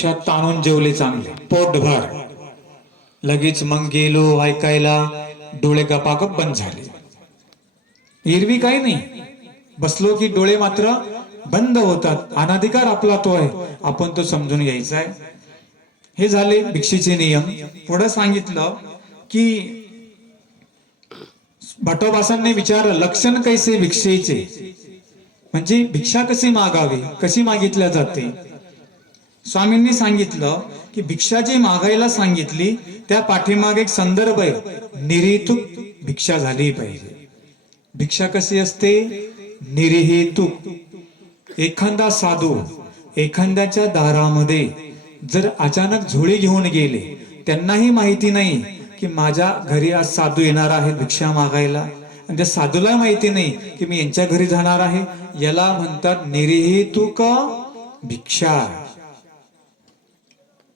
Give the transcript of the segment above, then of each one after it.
ताणून जेवले चांगले. पोटभर. लगेच मग गेलो ऐकायला डोळे गपागप बंद झाले. एरवी काही नाही. बसलो की डोळे मात्र बंद होतात. अनाधिकार आपला तो आहे. आपण तो समजून घ्यायचा आहे. हे झाले भिक्षेचे नियम. पुढे सांगितलं की भटोबासांनी विचारलं लक्षण कैसे भिक्षेचे? म्हणजे भिक्षा कशी मागावी? कशी मागितल्या जाते? स्वामींनी सांगितलं की भिक्षा जी मागायला सांगितली त्या पाठीमागे एक संदर्भ आहे. निरितुक भिक्षा झाली पाहिजे. भिक्षा कशी असते? निरिहेतुक. एखादा साधू एखाद्याच्या दारामध्ये जर अचानक झोळी घेऊन गेले त्यांनाही माहिती नाही की माझ्या घरी आज साधू येणार आहे भिक्षा मागायला. आणि त्या साधूला माहिती नाही की मी यांच्या घरी जाणार आहे. याला म्हणतात निरिहेतुक भिक्षा.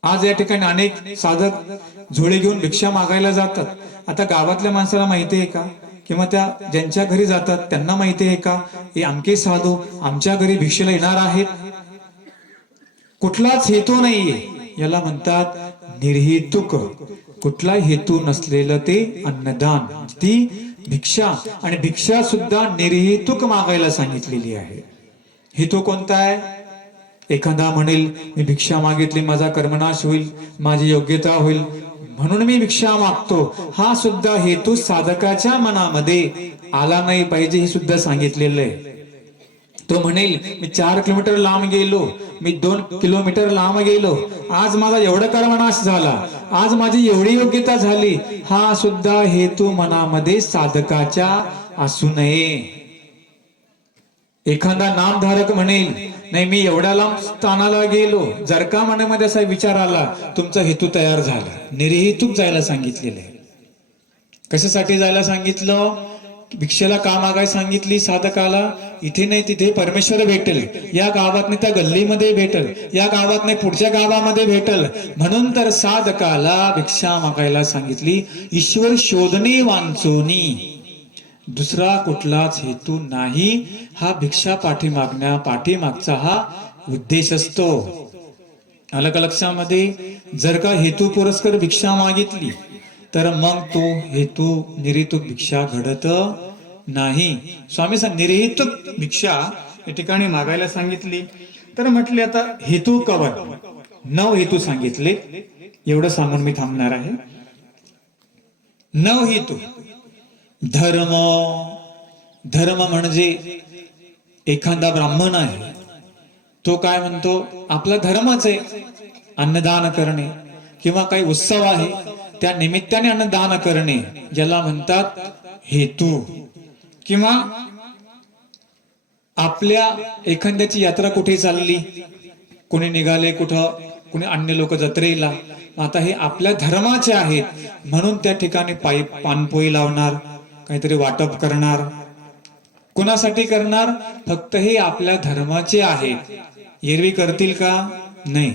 आज या ठिकाणी अनेक साधक झोळे घेऊन भिक्षा मागायला जातात. आता गावातल्या माणसाला माहिती आहे का? किंवा त्या ज्यांच्या घरी जातात त्यांना माहिती आहे का? हे आमके साधू आमच्या घरी भिक्षेला येणार आहेत. कुठलाच हेतू नाहीये. याला म्हणतात निर्हेतुक. कुठला हेतू नसलेलं ते अन्नदान. ती भिक्षा आणि भिक्षा सुद्धा निर्हेतुक मागायला सांगितलेली आहे. हेतू कोणता आहे? एखादा म्हणेल मी भिक्षा मागितली माझा कर्मनाश होईल माझी योग्यता होईल. म्हणून मी भिक्षा मागतो. हा सुद्धा हेतू साधकाच्या मनामध्ये आला नाही पाहिजे हे सुद्धा सांगितलेलं आहे. तो म्हणेल मी चार किलोमीटर लांब गेलो मी दोन किलोमीटर लांब गेलो. आज माझा एवढा कर्मनाश झाला आज माझी एवढी योग्यता झाली. हा सुद्धा हेतू मनामध्ये साधकाच्या असू नये. एखादा नामधारक म्हणेल नाही मी एवढ्या लांब स्थानाला गेलो. जर का मनामध्ये असा विचार आला तुमचा हेतू तयार झाला. निर्हेतूक जायला सांगितलेलं आहे. कशासाठी जायला सांगितलं? भिक्षेला का मागाय सांगितली साधकाला? इथे नाही तिथे परमेश्वर भेटेल. या गावात नाही त्या गल्लीमध्ये भेटेल. या गावात नाही पुढच्या गावामध्ये भेटल. म्हणून तर साधकाला भिक्षा मागायला सांगितली ईश्वर शोधणे वांचोनी. दुसरा कुठलाच हेतू नाही हा भिक्षा पाठी मागण्या पाठीमागचा हा उद्देश असतो. आलं का लक्षामध्ये जर का हेतू पुरस्कर भिक्षा मागितली तर मग तो हेतू निरितुक भिक्षा घडत नाही. स्वामी सा निर्हेतुक भिक्षा या ठिकाणी मागायला सांगितली. तर म्हटले आता हेतू कवर. नव हेतू सांगितले. एवढं सांगून मी थांबणार आहे. नव हेतू. धर्म. धर्म म्हणजे एखादा ब्राह्मण आहे तो काय म्हणतो? आपला धर्मच आहे अन्नदान करणे. किंवा काही उत्सव आहे त्या निमित्ताने अन्नदान करणे ज्याला म्हणतात हेतू. किंवा आपल्या एखाद्याची यात्रा कुठे चालली? कोणी निघाले कुठं? कोणी अन्य लोक जत्रेला. आता हे आपल्या धर्माचे आहेत म्हणून त्या ठिकाणी पायी पानपोई लावणार. काहीतरी वाटप करणार. कुणासाठी करणार? फक्त हे आपल्या धर्माचे आहेत एरवी करतील का? नाही.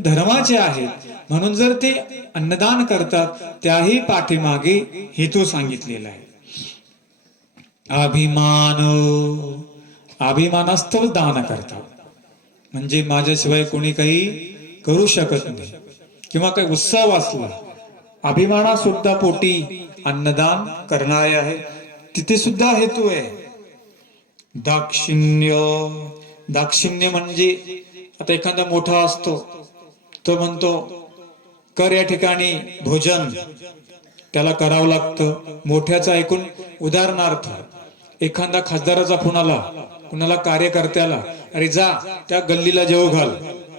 धर्माचे आहेत. म्हणून जर ते अन्नदान करतात त्याही पाठीमागे हेतू सांगितलेला आहे. अभिमान. अभिमानास्तव दान करतात. म्हणजे माझ्याशिवाय कोणी काही करू शकत नाही. किंवा काही उत्सव असला अभिमाना सुद्धा पोटी अन्नदान करणारे आहे. तिथे सुद्धा हेतू आहे. दाक्षिण्य दाक्षिण्य म्हणजे आता एखादा मोठा असतो तो म्हणतो कर या ठिकाणी भोजन. त्याला करावं लागतं. मोठ्याचा ऐकून उदाहरणार्थ एखादा खासदाराचा फोन आला कुणाला कार्यकर्त्याला अरे जा त्या गल्लीला जेव घाल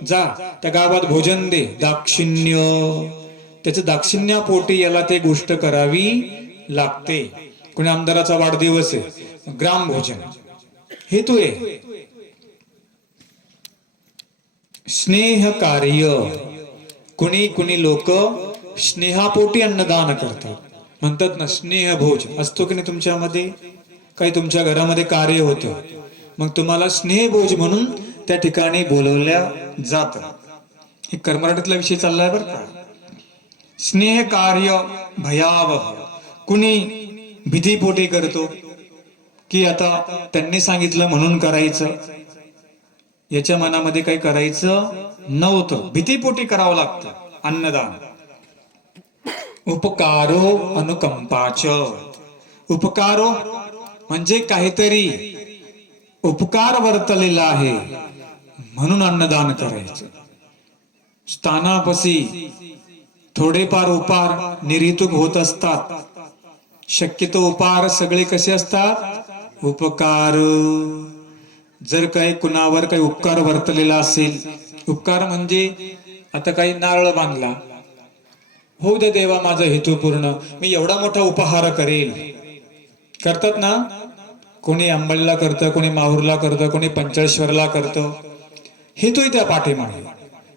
जा त्या गावात भोजन दे दाक्षिण्य. त्याच्या दाक्षिण्यापोटी याला ते गोष्ट करावी लागते. कुणी आमदाराचा वाढदिवस आहे. ग्राम भोजन हेतू आहे. स्नेह कार्य कुणी कुणी लोक स्नेहापोटी अन्नदान करतात. म्हणतात ना स्नेह भोज असतो की नाही तुमच्यामध्ये? काही तुमच्या घरामध्ये कार्य होतं. मग तुम्हाला स्नेह भोज म्हणून त्या ठिकाणी बोलवल्या जात. हे कर्मराठीतला विषय चाललाय बरं का? स्नेह कार्य भयावह. कुणी भीतीपोटी करतो की आता त्यांनी सांगितलं म्हणून करायचं. याच्या मनामध्ये काही करायचं नव्हतं. भीतीपोटी करावं लागतं. अन्नदान. उपकारो अनुकंपाच. उपकारो म्हणजे काहीतरी उपकार वर्तलेला आहे म्हणून अन्नदान करायचं. स्थानापसी थोडेफार उपार निर्हितूक होत असतात. शक्यतो उपार सगळे कसे असतात? उपकार. जर काही कुणावर काही उपकार वर्तलेला असेल उपकार म्हणजे आता काही नारळ बांधला. होऊ दे देवा माझा हेतू पूर्ण मी एवढा मोठा उपहार करेल. करतात ना? कोणी अंबळला करतं कोणी माहूरला करतं कोणी पंचेश्वरला करतं. हेतूही त्या पाठीमागे.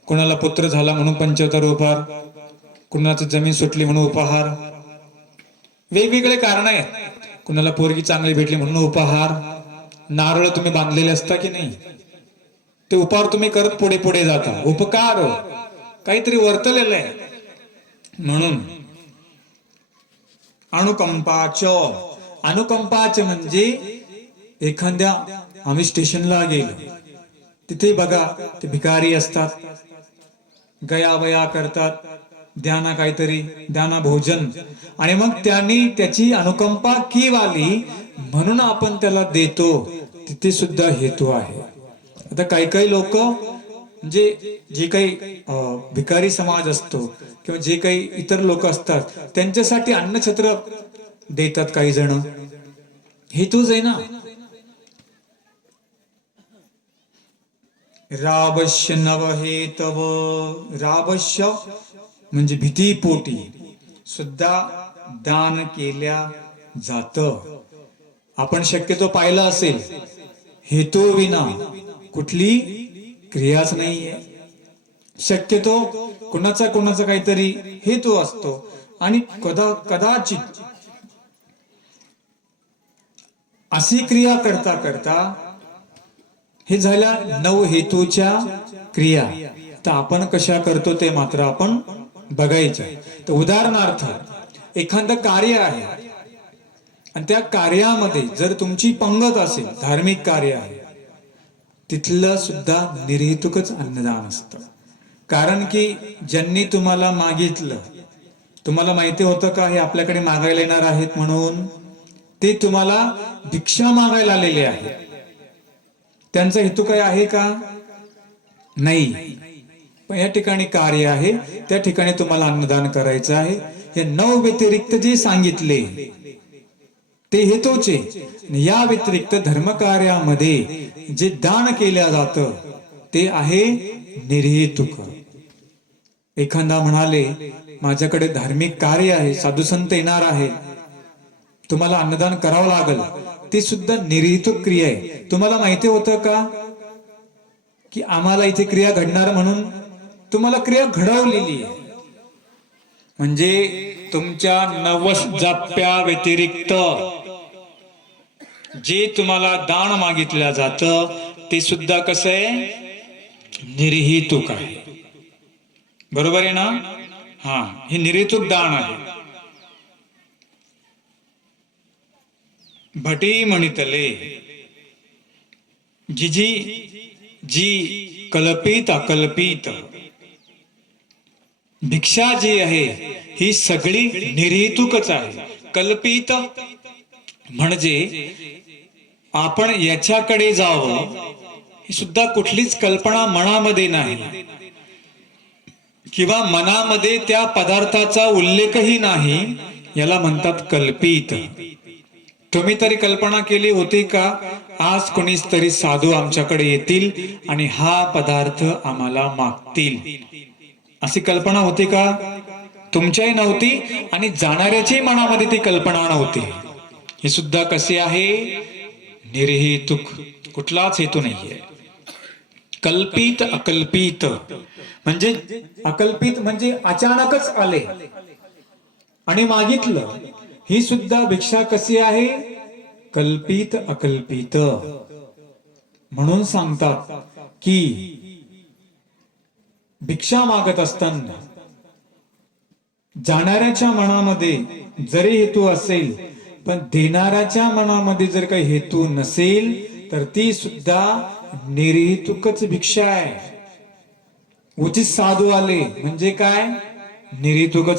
कोणाला पुत्र झाला म्हणून पंचोत्तर उपहार कुणाची जमीन सुटली म्हणून उपहार. वेगवेगळे कारण आहेत. कुणाला पोरगी चांगली भेटली म्हणून उपहार. नारळ तुम्ही बांधलेले असता की नाही? ते उपहार तुम्ही करत पुढे पुढे जाता. उपकार हो. काहीतरी वर्तलेलं आहे. म्हणून अनुकंपाच. अनुकंपाच म्हणजे एखाद्या आम्ही स्टेशनला गेलो. तिथे बघा ते भिकारी असतात. गयावया करतात. ध्याना काहीतरी ध्याना भोजन. आणि मग त्यांनी त्याची अनुकंपा की वाली म्हणून आपण त्याला देतो. तिथे सुद्धा हेतू आहे. आता काही काही लोक म्हणजे जे काही भिकारी समाज असतो किंवा जे काही इतर लोक असतात त्यांच्यासाठी अन्नछत्र देतात काही जण. हेतूच आहे ना. राबश्य नव हेतव राबश्य म्हणजे भीती पोटी सुद्धा दान केल्या जात. आपण शक्यतो पाहिलं असेल हेतू विना कुठली क्रियाच नाहीये. शक्यतो कुणाचा कुणाचा काहीतरी हेतू असतो आणि कदा कदाचित अशी क्रिया करता करता हे झाल्या नव हेतूच्या क्रिया. तर आपण कशा करतो ते मात्र आपण बघायचं तर उदाहरणार्थ एखादं कार्य आहे. आणि त्या कार्यामध्ये जर तुमची पंगत असेल धार्मिक कार्य आहे तिथलं सुद्धा निर्हेतुकच अन्नदान असतं. कारण की ज्यांनी तुम्हाला मागितलं तुम्हाला माहिती होतं का हे आपल्याकडे मागायला येणार आहेत म्हणून? ते तुम्हाला भिक्षा मागायला आलेले आहेत. त्यांचा हेतू काय आहे का? नाही. पण या ठिकाणी कार्य आहे. त्या ठिकाणी तुम्हाला अन्नदान करायचं आहे. हे नव व्यतिरिक्त जे सांगितले ते हेतूचे. या व्यतिरिक्त धर्मकार्यामध्ये जे दान केल्या जात ते आहे निर्हेतुक. एखादा म्हणाले माझ्याकडे धार्मिक कार्य आहे साधू संत येणार आहे. तुम्हाला अन्नदान करावं लागल. ती सुद्धा निर्हितुक क्रिया आहे. तुम्हाला माहिती होतं का? की आम्हाला इथे क्रिया घडणार म्हणून तुम्हाला क्रिया घडवलेली आहे. म्हणजे तुमच्या नवस जाप्या व्यतिरिक्त जे तुम्हाला दान मागितलं जातं ते सुद्धा कसं आहे? निर्हितुक आहे. बरोबर आहे ना? हा हे निर्हितुक दान आहे. भटी म्हणितले जिजी जी कल्पित अकल्पित. भिक्षा जी आहे ही सगळी निरहितुकच आहे. कल्पित म्हणजे आपण याच्याकडे जावं ही सुद्धा कुठलीच कल्पना मनामध्ये नाही. किंवा मनामध्ये त्या पदार्थाचा उल्लेखही नाही याला म्हणतात कल्पित. तुम्ही तरी कल्पना केली होती का? आज कोणीच तरी साधू आमच्याकडे येतील आणि हा पदार्थ आम्हाला मागतील. अशी कल्पना होती का? तुमच्याही नव्हती आणि जाणाऱ्याच्याही मनामध्ये ती कल्पना नव्हती. हे सुद्धा कसे आहे? निर्हेतुक. कुठलाच हेतू नाहीये. कल्पित अकल्पित. म्हणजे अकल्पित म्हणजे अचानकच आले. आणि मागितलं. ही सुद्धा भिक्षा कशी आहे? कल्पित अकल्पित. म्हणून सांगतात की भिक्षा मागत असताना जाणाऱ्याच्या मनामध्ये जरी हेतू असेल पण देणाऱ्याच्या मनामध्ये जर काही हेतू नसेल तर ती सुद्धा निर्हेतुकच भिक्षा आहे. उचित साधू आले म्हणजे काय? निरितुक